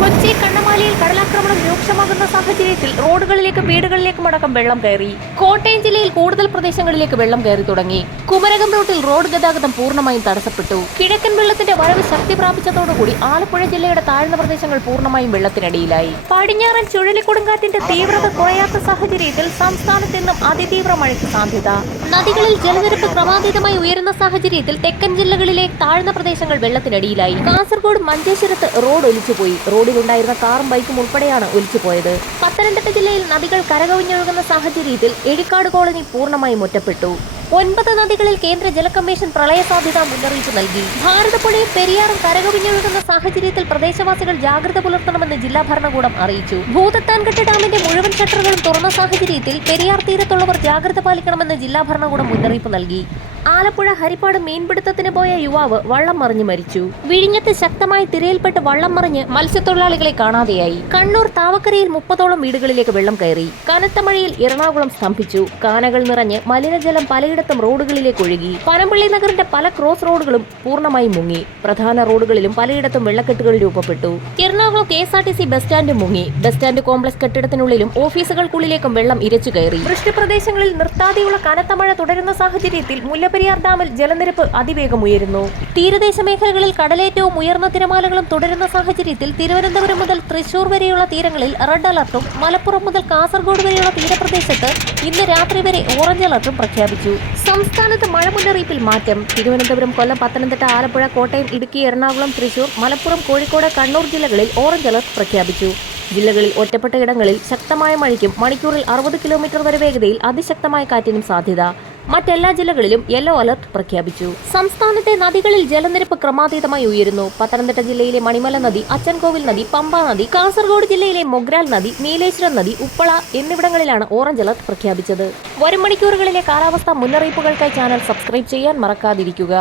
കൊച്ചി കണ്ണമാലിയിൽ കടലാക്രമണം രൂക്ഷമാകുന്ന സാഹചര്യത്തിൽ റോഡുകളിലേക്കും വീടുകളിലേക്കും അടക്കം വെള്ളം കയറി. കോട്ടയം ജില്ലയിൽ കൂടുതൽ പ്രദേശങ്ങളിലേക്ക് വെള്ളം കയറി തുടങ്ങി. കുമരകം റൂട്ടിൽ റോഡ് ഗതാഗതം പൂർണ്ണമായും തടസ്സപ്പെട്ടു. കിഴക്കൻ വെള്ളത്തിന്റെ വരവ് ശക്തി പ്രാപിച്ചതോടുകൂടി ആലപ്പുഴ ജില്ലയുടെ താഴ്ന്ന പ്രദേശങ്ങൾ പൂർണ്ണമായും വെള്ളത്തിനടിയിലായി. പടിഞ്ഞാറൻ ചുഴലിക്കൊടുങ്കാറ്റിന്റെ തീവ്രത കുറയാത്ത സാഹചര്യത്തിൽ സംസ്ഥാനത്ത് ഇന്നും അതിതീവ്ര മഴയ്ക്ക് സാധ്യത. നദികളിൽ ജലനിരപ്പ് ക്രമാതീതമായി ഉയരുന്ന സാഹചര്യത്തിൽ തെക്കൻ ജില്ലകളിലെ താഴ്ന്ന പ്രദേശങ്ങൾ വെള്ളത്തിനടിയിലായി. കാസർഗോഡ് മഞ്ചേശ്വരത്ത് റോഡ് ഒലിച്ചുപോയി. റോഡിലുണ്ടായിരുന്ന കാറും ബൈക്കും ഉൾപ്പെടെയാണ് ഒലിച്ചുപോയത്. പത്തനംതിട്ട ജില്ലയിൽ നദികൾ കരകവിഞ്ഞൊഴുകുന്ന സാഹചര്യത്തിൽ എഴിക്കാട് കോളനി പൂർണ്ണമായും ഒറ്റപ്പെട്ടു. 9 നദികളിൽ കേന്ദ്ര ജല കമ്മീഷൻ പ്രളയ സാധ്യതാ മുന്നറിയിപ്പ് നൽകി. ഭാരതപ്പുഴയും പെരിയാറും കരകവിഞ്ഞൊഴുകുന്ന സാഹചര്യത്തിൽ പ്രദേശവാസികൾ ജാഗ്രത പുലർത്തണമെന്ന് ജില്ലാ ഭരണകൂടം അറിയിച്ചു. ഭൂതത്താൻകെട്ട് ഡാമിന്റെ മുഴുവൻ ഷട്ടറുകളും തുറന്ന സാഹചര്യത്തിൽ പെരിയാർ തീരത്തുള്ളവർ ജാഗ്രത പാലിക്കണമെന്ന് ജില്ലാ ഭരണകൂടം മുന്നറിയിപ്പ് നൽകി. ആലപ്പുഴ ഹരിപ്പാട് മീൻപിടുത്തത്തിന് പോയ യുവാവ് വള്ളം മറിഞ്ഞ് മരിച്ചു. വിഴിഞ്ഞത്ത് ശക്തമായി തിരയിൽപ്പെട്ട് വള്ളം മറിഞ്ഞ് മത്സ്യത്തൊഴിലാളികളെ കാണാതെയായി. കണ്ണൂർ താവക്കരയിൽ 30ഓളം വീടുകളിലേക്ക് വെള്ളം കയറി. കനത്ത മഴയിൽ എറണാകുളം സ്തംഭിച്ചു. കാനകൾ നിറഞ്ഞ് മലിനജലം പലയിടത്തും റോഡുകളിലേക്ക് ഒഴുകി. പനമ്പള്ളി നഗറിന്റെ പല ക്രോസ് റോഡുകളും പൂർണ്ണമായും മുങ്ങി. പ്രധാന റോഡുകളിലും പലയിടത്തും വെള്ളക്കെട്ടുകൾ രൂപപ്പെട്ടു. എറണാകുളം KSRTC ബസ് സ്റ്റാൻഡ് മുങ്ങി. ബസ് സ്റ്റാൻഡ് കോംപ്ലക്സ് കെട്ടിടത്തിനുള്ളിലും ഓഫീസുകൾക്കുള്ളിലേക്കും വെള്ളം ഇരച്ചു കയറി. വൃഷ്ടിപ്രദേശങ്ങളിൽ നിർത്താതെയുള്ള കനത്ത മഴ തുടരുന്ന സാഹചര്യത്തിൽ മുല്ലപ്പെരിയാർ ഡാമിൽ ജലനിരപ്പ് അതിവേഗം ഉയരുന്നു. തീരദേശ മേഖലകളിൽ കടലേറ്റവും ഉയർന്ന തിരമാലകളും തുടരുന്ന സാഹചര്യത്തിൽ തിരുവനന്തപുരം മുതൽ തൃശൂർ വരെയുള്ള തീരങ്ങളിൽ റെഡ് അലർട്ടും മലപ്പുറം മുതൽ കാസർഗോഡ് വരെയുള്ള തീരപ്രദേശത്ത് ഇന്ന് രാത്രി വരെ ഓറഞ്ച് അലർട്ടും പ്രഖ്യാപിച്ചു. സംസ്ഥാനത്ത് മഴ മുന്നറിയിപ്പിൽ മാറ്റം. തിരുവനന്തപുരം, കൊല്ലം, പത്തനംതിട്ട, ആലപ്പുഴ, കോട്ടയം, ഇടുക്കി, എറണാകുളം, തൃശൂർ, മലപ്പുറം, കോഴിക്കോട്, കണ്ണൂർ ജില്ലകളിൽ ഓറഞ്ച് അലർട്ട് പ്രഖ്യാപിച്ചു. ജില്ലകളിൽ ഒറ്റപ്പെട്ട ഇടങ്ങളിൽ ശക്തമായ മഴയ്ക്കും മണിക്കൂറിൽ 60 കിലോമീറ്റർ വരെ വേഗതയിൽ അതിശക്തമായ കാറ്റിനും സാധ്യത. മറ്റെല്ലാ ജില്ലകളിലും യെല്ലോ അലർട്ട് പ്രഖ്യാപിച്ചു. സംസ്ഥാനത്തെ നദികളിൽ ജലനിരപ്പ് ക്രമാതീതമായി ഉയരുന്നു. പത്തനംതിട്ട ജില്ലയിലെ മണിമല നദി, അച്ചൻകോവിൽ നദി, പമ്പ നദി, കാസർഗോഡ് ജില്ലയിലെ മൊഗ്രാൽ നദി, നീലേശ്വരം നദി, ഉപ്പള എന്നിവിടങ്ങളിലാണ് ഓറഞ്ച് അലർട്ട് പ്രഖ്യാപിച്ചത്. വരും മണിക്കൂറുകളിലെ കാലാവസ്ഥാ മുന്നറിയിപ്പുകൾക്കായി ചാനൽ സബ്സ്ക്രൈബ് ചെയ്യാൻ മറക്കാതിരിക്കുക.